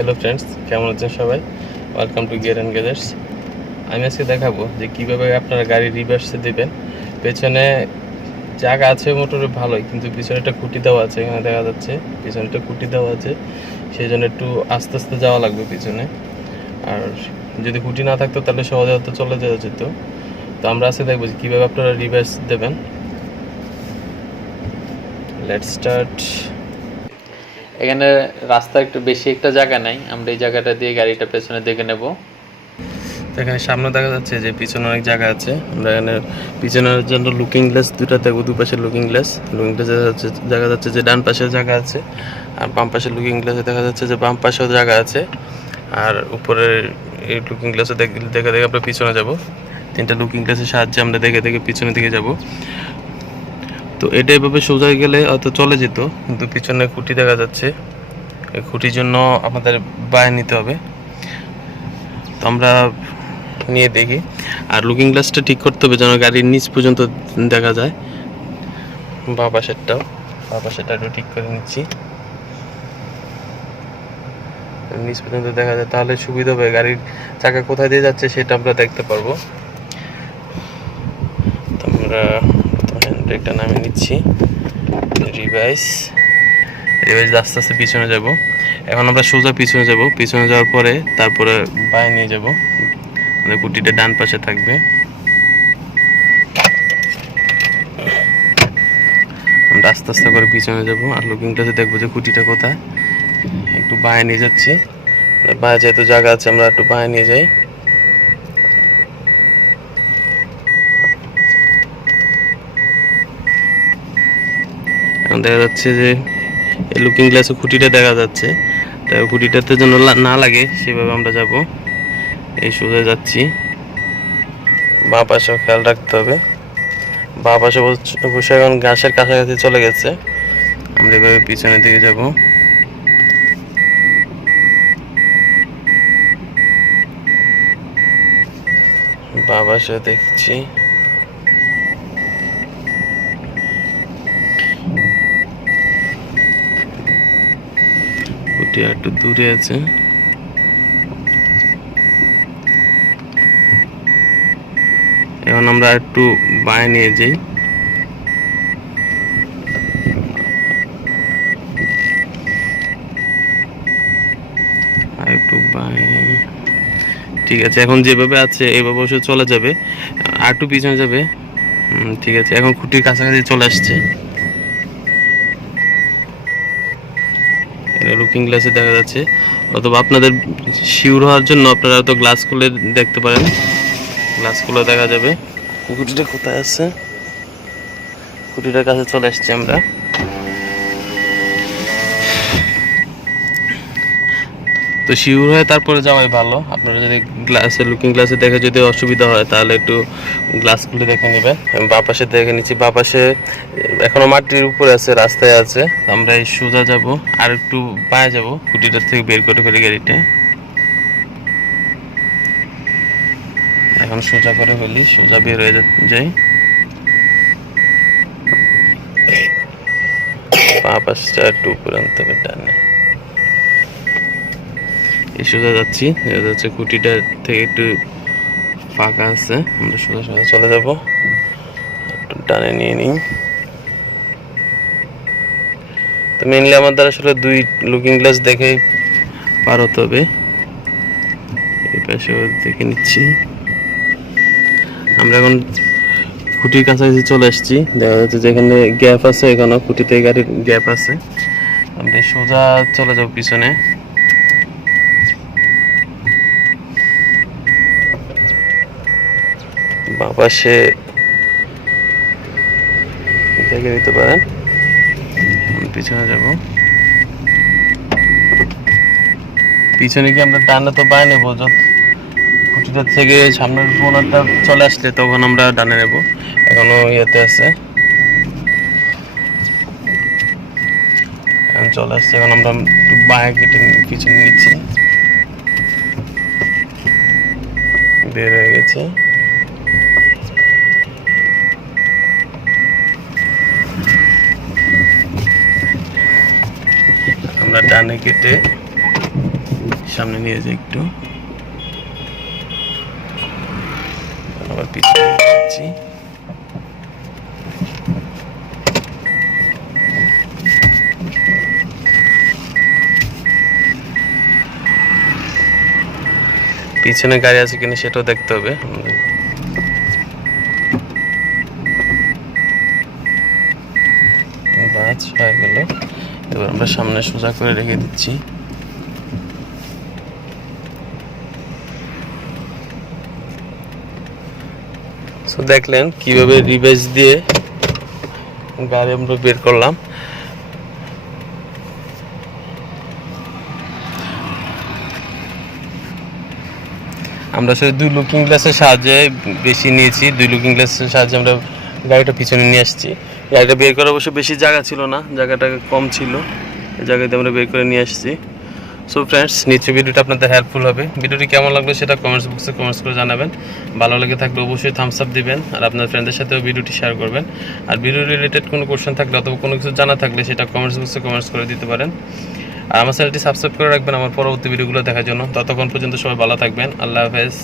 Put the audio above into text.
Hello friends, কেমন আছেন সবাই? Welcome to gear and gadgets. আমি আজকে দেখাবো যে কীভাবে আপনারা গাড়ি রিভার্সে দেবেন। পেছনে জায়গা আছে মোটরে ভালোই, কিন্তু পিছনে একটা খুঁটি দেওয়া আছে, এখানে দেখা যাচ্ছে পিছনে একটা খুঁটি দেওয়া আছে, সেই জন্য একটু আস্তে আস্তে যাওয়া লাগবে পিছনে। আর যদি খুঁটি না থাকতো তাহলে সহজে হয়তো চলে যাওয়া যেত। তো আমরা আজকে দেখবো যে কীভাবে আপনারা রিভার্স দেবেন। Let's start. এখানে রাস্তা একটু বেশি একটা জায়গা নাই, আমরা এই জায়গাটা দিয়ে গাড়িটা পেছনে দেখে নেব। এখানে সামনে দেখা যাচ্ছে যে পিছনে অনেক জায়গা আছে। আমরা এখানে পিছনের জন্য লুকিং গ্লাস দুটো দেখবো, দুপাশে লুকিং গ্লাসে দেখা যাচ্ছে যে ডান পাশে জায়গা আছে, আর বাম পাশে লুকিং গ্লাসে দেখা যাচ্ছে যে বাম পাশেও জায়গা আছে। আর উপরে এই লুকিং গ্লাসে দেখে দেখে আমরা পিছনে যাব। তিনটা লুকিং গ্লাসের সাহায্যে আমরা দেখে দেখে পিছনের দিকে যাব। তো এটা এভাবে সোজা গেলে হয়তো চলে যেত, কিন্তু পিছনে খুঁটি দেখা যাচ্ছে, এই খুঁটির জন্য আমাদের বায়ে নিতে হবে। তো আমরা নিয়ে দেখি। আর লুকিং গ্লাসটা ঠিক করতে হবে যেন গাড়ির নিচ পর্যন্ত দেখা যায়। বা পাশেরটা একটু ঠিক করে নিচ্ছি, নিচ পর্যন্ত দেখা যায়, তাহলে সুবিধা হবে। গাড়ির চাকা কোথায় দিয়ে যাচ্ছে সেটা আমরা দেখতে পারবো। তো আমরা ব্রেকটা নামিয়ে নিচ্ছি, রিভাইস আস্তে আস্তে পিছনে যাব। এখন আমরা সোজা পিছনে যাব, পিছনে যাওয়ার পরে তারপরে বায়ে নিয়ে যাব, আমাদের খুঁটিটা ডান পাশে থাকবে। আমরা আস্তে আস্তে করে পিছনে যাব, আর লুকিং গ্লাসে দেখবো যে খুঁটিটা কোথায়। একটু বায়ে নিয়ে যাচ্ছি, বায়ে যেহেতু জায়গা আছে আমরা একটু বায়ে নিয়ে যাই। এখন দেখা যাচ্ছে যে এই লুকিং গ্লাসে খুঁটিটা দেখা যাচ্ছে, তাই খুঁটিটাতে যেন না লাগে সেভাবে আমরা যাব। এই সোজা যাচ্ছি, বাঁ পাশেও খেয়াল রাখতে হবে। বাঁ পাশে অবশ্যই এখন ঘাসের কাছাকাছি চলে গেছে, আমরা এভাবে পিছনের দিকে যাব। বাঁ পাশে দেখছি, খুঁটি একটু দূরে আছে। এখন আমরা একটু বায়ে নিয়ে যাই, আর একটু বায়ে। ঠিক আছে, এখন যেভাবে আছে এইভাবে অবশ্যই চলে যাবে, আর একটু পিছনে যাবে। ঠিক আছে, এখন খুঁটির কাছাকাছি চলে আসছে। লুকিং গ্লাসে দেখা যাচ্ছে, অথবা আপনাদের শিওর হওয়ার জন্য আপনারা তো গ্লাস খুলে দেখতে পারেন, গ্লাস খুলে দেখা যাবে খুঁটিটা কোথায় আছে। খুঁটিটার কাছে চলে আসছি আমরা। তো শিওর হয়ে তারপরে যাওয়াই ভালো। আপনারা যদি লুকিং গ্লাসে দেখে যদি অসুবিধা হয় তাহলে একটু গ্লাস খুলে দেখে নেবেন। বাঁ পাশে দেখে নিচ্ছি, বাঁ পাশে এখনো মাটির উপরে আছে, রাস্তায় আছে। আমরা এই সোজা যাব, আর একটু বায়ে যাব, খুঁটিটার থেকে বের করে ফেলি গাড়িটা। এখন সোজা করে ফেলি, সোজা বের হয়ে যাই। বাঁ পাশটা একটু উপরে আনতে হবে, ডানে। এই সোজা যাচ্ছি, খুঁটিটা থেকে একটু ফাঁকা আছে, আমরা সোজা সোজা চলে যাব। একটু ডানে নিয়ে নিই। তো মেনলি আমাদের আসলে দুই লুকিং গ্লাস দেখে পার হতে হবে। এই পাশেও দেখে নিচ্ছি। আমরা এখন খুঁটির কাছাকাছি চলে আসছি, দেখা যাচ্ছে যেখানে গ্যাপ আছে এখানেও খুঁটিতে গাড়ির গ্যাপ আছে। আমরা সোজা চলে যাব পিছনে। বাঁ পাশে দেখে নিতে পারেন, পিছনে যাব। পিছনে কি আমরা ডানে তো বায়ে নেবো, খুঁটিটার থেকে সামনের কোণারটা চলে আসলে তখন আমরা ডানে নেব। এখনো ইয়েতে আছে, এখন চলে আসছে। এখন আমরা বায়ে কেটে পিছনে নিচ্ছি, বের হয়ে গেছে। আমরা ডানে কেটে সামনে নিয়ে যাই একটু, আবার পিছনে যাচ্ছি। পিছনে গাড়ি আছে কিনা সেটাও দেখতে হবে। বাস হয়ে গেল, এবার আমরা সামনে সোজা করে রেখে দিচ্ছি। তো দেখলেন কিভাবে রিভাইজ দিয়ে গাড়ি আমরা বের করলাম। আমরা আসলে 2 লুকিং গ্লাসের সাহায্যে বেশি নিয়েছি, 2 লুকিং গ্লাসের সাহায্যে আমরা গাড়িটা পিছনে নিয়ে আসছি। গাড়িটা বের করা অবশ্য বেশি জায়গা ছিল না, জায়গাটা কম ছিল, এই জায়গাতে আমরা বের করে নিয়ে আসছি। সো ফ্রেন্ডস, নিশ্চয়ই ভিডিওটা আপনাদের হেল্পফুল হবে। ভিডিওটি কেমন লাগলো সেটা কমেন্টস বক্সে কমেন্টস করে জানাবেন। ভালো লেগে থাকলে অবশ্যই থামস আপ দিবেন, আর আপনার ফ্রেন্ডদের সাথেও ভিডিওটি শেয়ার করবেন। আর ভিডিও রিলেটেড কোনো কোশ্চেন থাকলে অথবা কোনো কিছু জানা থাকলে সেটা কমেন্টস বক্সে কমেন্টস করে দিতে পারেন। আর আমার চ্যানেলটি সাবস্ক্রাইব করে রাখবেন আমার পরবর্তী ভিডিওগুলো দেখার জন্য। ততক্ষণ পর্যন্ত সবাই ভালো থাকবেন। আল্লাহ হাফেজ।